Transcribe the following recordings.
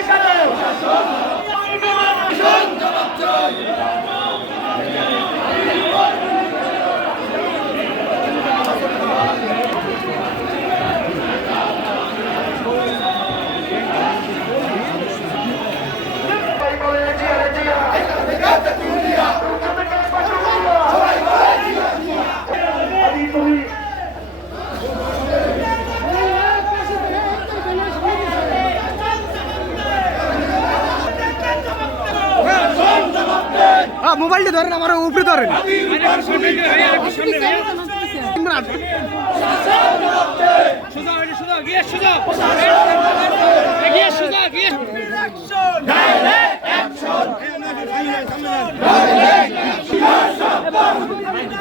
কেন মোবাইলটা ধরেন আমার উপরে ধরেন।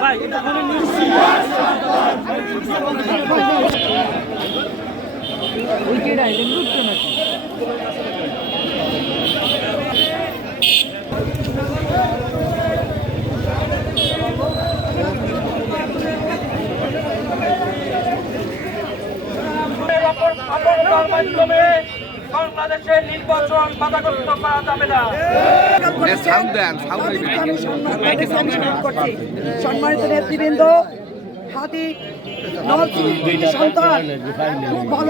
হয়ে সোজা গিয়ে সোজা গিয়ে সোজা গিয়ে আপনার মাধ্যমে বাংলাদেশের নির্বাচন বাধাগ্রস্ত করা যাবে না। সম্মানিত নেতৃবৃন্দ হাতি সন্তান খুব ভালো